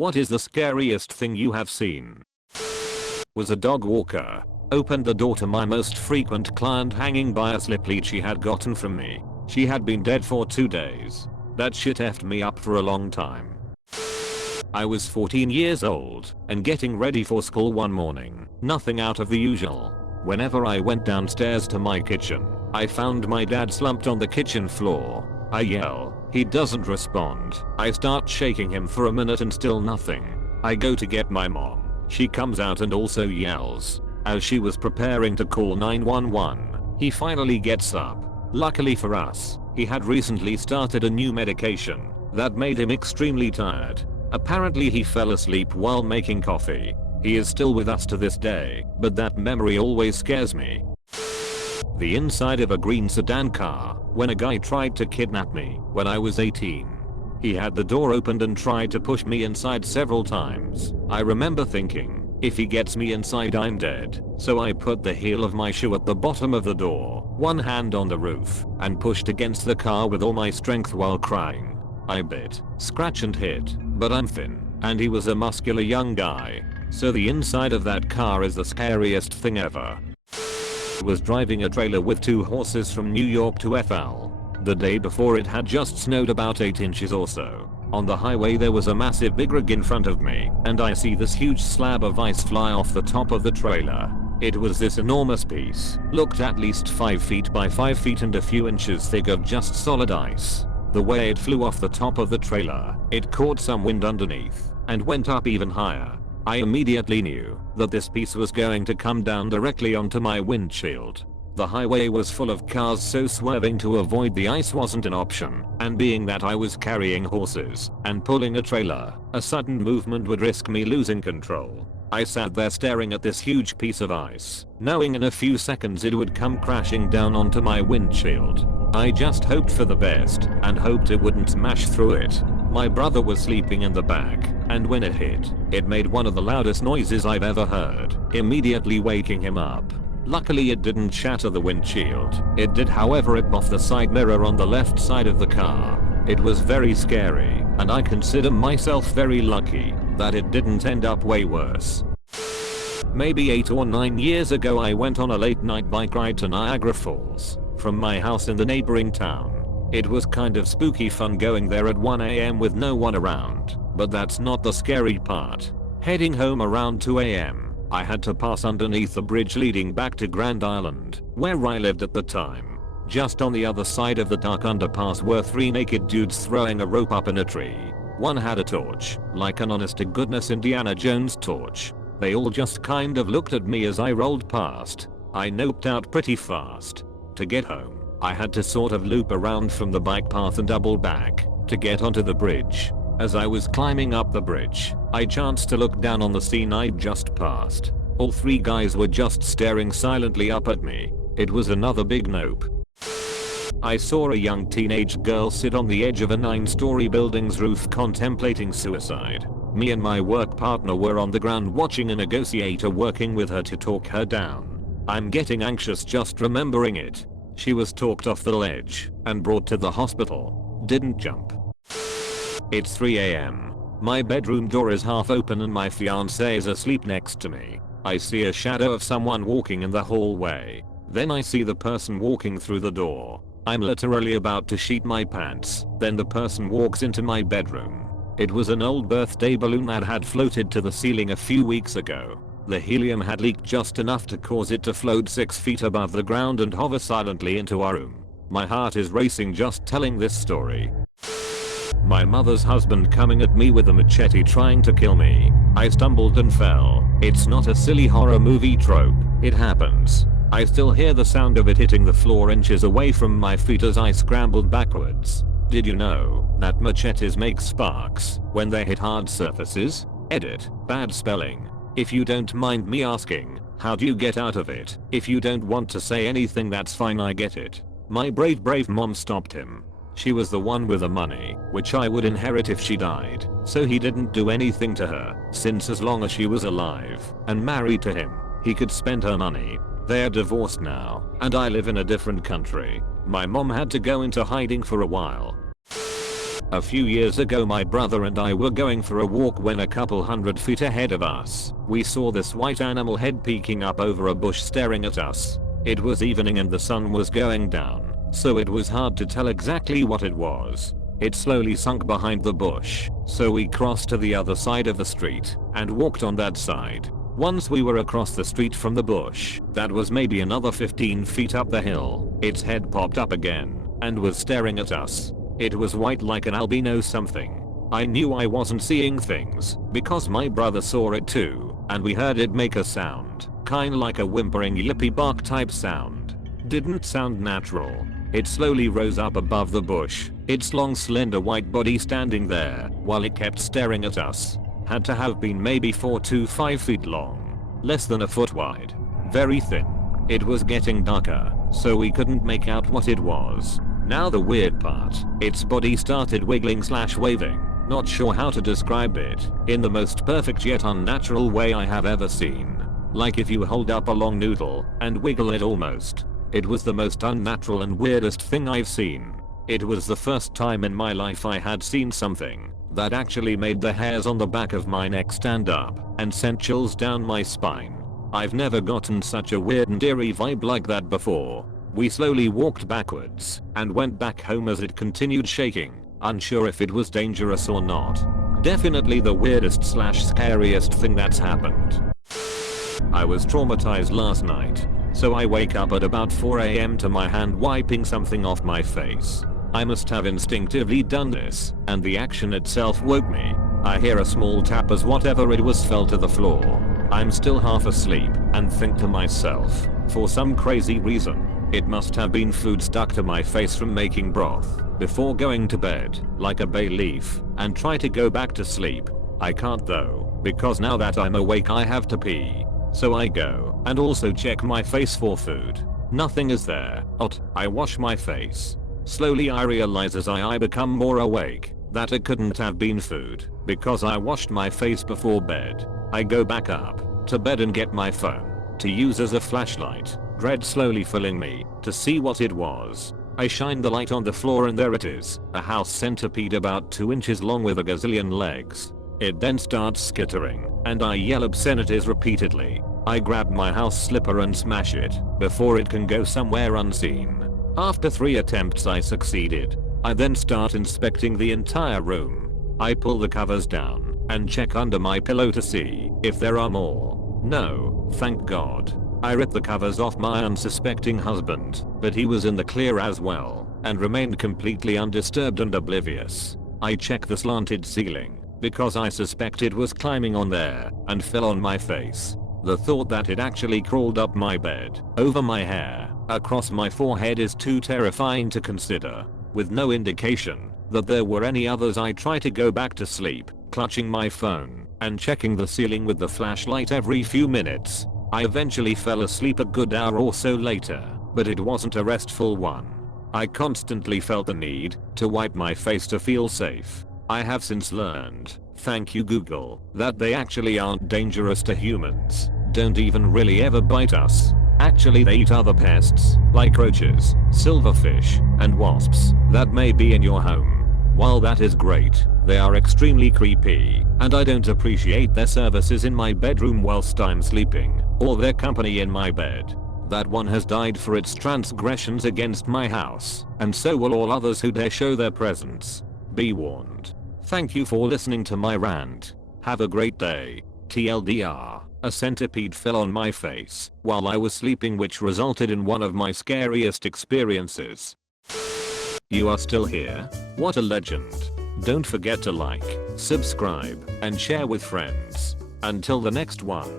What is the scariest thing you have seen? Was a dog walker. Opened the door to my most frequent client hanging by a slip lead she had gotten from me. She had been dead for 2 days. That shit effed me up for a long time. I was 14 years old and getting ready for school one morning. Nothing out of the usual. Whenever I went downstairs to my kitchen, I found my dad slumped on the kitchen floor. I yell. He doesn't respond. I start shaking him for a minute and still nothing. I go to get my mom. She comes out and also yells. As she was preparing to call 911, he finally gets up. Luckily for us, he had recently started a new medication that made him extremely tired. Apparently he fell asleep while making coffee. He is still with us to this day, but that memory always scares me. The inside of a green sedan car when a guy tried to kidnap me when I was 18. He had the door opened and tried to push me inside several times. I remember thinking, if he gets me inside I'm dead, so I put the heel of my shoe at the bottom of the door, one hand on the roof, and pushed against the car with all my strength while crying. I bit, scratch and hit, but I'm thin, and he was a muscular young guy. So the inside of that car is the scariest thing ever. Was driving a trailer with 2 horses from New York to FL. The day before it had just snowed about 8 inches or so. On the highway there was a massive big rig in front of me, and I see this huge slab of ice fly off the top of the trailer. It was this enormous piece, looked at least 5 feet by 5 feet and a few inches thick of just solid ice. The way it flew off the top of the trailer, it caught some wind underneath, and went up even higher. I immediately knew that this piece was going to come down directly onto my windshield. The highway was full of cars, so swerving to avoid the ice wasn't an option, and being that I was carrying horses and pulling a trailer, a sudden movement would risk me losing control. I sat there staring at this huge piece of ice, knowing in a few seconds it would come crashing down onto my windshield. I just hoped for the best and hoped it wouldn't smash through it. My brother was sleeping in the back, and when it hit, it made one of the loudest noises I've ever heard, immediately waking him up. Luckily it didn't shatter the windshield. It did however rip off the side mirror on the left side of the car. It was very scary, and I consider myself very lucky that it didn't end up way worse. Maybe 8 or 9 years ago I went on a late night bike ride to Niagara Falls from my house in the neighboring town. It was kind of spooky fun going there at 1 AM with no one around, but that's not the scary part. Heading home around 2 AM, I had to pass underneath the bridge leading back to Grand Island, where I lived at the time. Just on the other side of the dark underpass were 3 naked dudes throwing a rope up in a tree. One had a torch, like an honest to goodness Indiana Jones torch. They all just kind of looked at me as I rolled past. I noped out pretty fast. To get home, I had to sort of loop around from the bike path and double back to get onto the bridge. As I was climbing up the bridge, I chanced to look down on the scene I'd just passed. All 3 guys were just staring silently up at me. It was another big nope. I saw a young teenage girl sit on the edge of a 9-story building's roof contemplating suicide. Me and my work partner were on the ground watching a negotiator working with her to talk her down. I'm getting anxious just remembering it. She was talked off the ledge and brought to the hospital. Didn't jump. It's 3 AM. My bedroom door is half open and my fiancé is asleep next to me. I see a shadow of someone walking in the hallway. Then I see the person walking through the door. I'm literally about to sheet my pants. Then the person walks into my bedroom. It was an old birthday balloon that had floated to the ceiling a few weeks ago. The helium had leaked just enough to cause it to float 6 feet above the ground and hover silently into our room. My heart is racing just telling this story. My mother's husband coming at me with a machete trying to kill me. I stumbled and fell. It's not a silly horror movie trope. It happens. I still hear the sound of it hitting the floor inches away from my feet as I scrambled backwards. Did you know that machetes make sparks when they hit hard surfaces? Edit. Bad spelling. If you don't mind me asking, how do you get out of it? If you don't want to say anything that's fine, I get it. My brave mom stopped him. She was the one with the money, which I would inherit if she died, so he didn't do anything to her, since as long as she was alive and married to him, he could spend her money. They're divorced now, and I live in a different country. My mom had to go into hiding for a while. A few years ago my brother and I were going for a walk when a couple hundred feet ahead of us, we saw this white animal head peeking up over a bush staring at us. It was evening and the sun was going down, so it was hard to tell exactly what it was. It slowly sunk behind the bush, so we crossed to the other side of the street and walked on that side. Once we were across the street from the bush, that was maybe another 15 feet up the hill, its head popped up again and was staring at us. It was white like an albino something. I knew I wasn't seeing things because my brother saw it too, and we heard it make a sound, kinda like a whimpering yippy bark type sound. Didn't sound natural. It slowly rose up above the bush, its long slender white body standing there while it kept staring at us. Had to have been maybe 4 to 5 feet long, less than a foot wide, very thin. It was getting darker, so we couldn't make out what it was. Now the weird part, its body started wiggling/waving, not sure how to describe it, in the most perfect yet unnatural way I have ever seen. Like if you hold up a long noodle and wiggle it almost. It was the most unnatural and weirdest thing I've seen. It was the first time in my life I had seen something that actually made the hairs on the back of my neck stand up and sent chills down my spine. I've never gotten such a weird and eerie vibe like that before. We slowly walked backwards and went back home as it continued shaking, unsure if it was dangerous or not. Definitely the weirdest/scariest thing that's happened. I was traumatized last night, so I wake up at about 4 AM to my hand wiping something off my face. I must have instinctively done this, and the action itself woke me. I hear a small tap as whatever it was fell to the floor. I'm still half asleep and think to myself, for some crazy reason, it must have been food stuck to my face from making broth before going to bed, like a bay leaf, and try to go back to sleep. I can't though, because now that I'm awake I have to pee. So I go and also check my face for food. Nothing is there. I wash my face. Slowly I realize as I become more awake that it couldn't have been food because I washed my face before bed. I go back up to bed and get my phone to use as a flashlight, dread slowly filling me to see what it was. I shine the light on the floor and there it is, a house centipede about 2 inches long with a gazillion legs. It then starts skittering, and I yell obscenities repeatedly. I grab my house slipper and smash it before it can go somewhere unseen. After 3 attempts I succeeded. I then start inspecting the entire room. I pull the covers down and check under my pillow to see if there are more. No, thank God. I ripped the covers off my unsuspecting husband, but he was in the clear as well and remained completely undisturbed and oblivious. I check the slanted ceiling because I suspect it was climbing on there and fell on my face. The thought that it actually crawled up my bed, over my hair, across my forehead is too terrifying to consider. With no indication that there were any others I try to go back to sleep, clutching my phone and checking the ceiling with the flashlight every few minutes. I eventually fell asleep a good hour or so later, but it wasn't a restful one. I constantly felt the need to wipe my face to feel safe. I have since learned, thank you Google, that they actually aren't dangerous to humans, don't even really ever bite us. Actually they eat other pests, like roaches, silverfish, and wasps, that may be in your home. While that is great, they are extremely creepy, and I don't appreciate their services in my bedroom whilst I'm sleeping, or their company in my bed. That one has died for its transgressions against my house, and so will all others who dare show their presence. Be warned. Thank you for listening to my rant. Have a great day. TLDR, a centipede fell on my face while I was sleeping, which resulted in one of my scariest experiences. You are still here? What a legend. Don't forget to like, subscribe, and share with friends. Until the next one.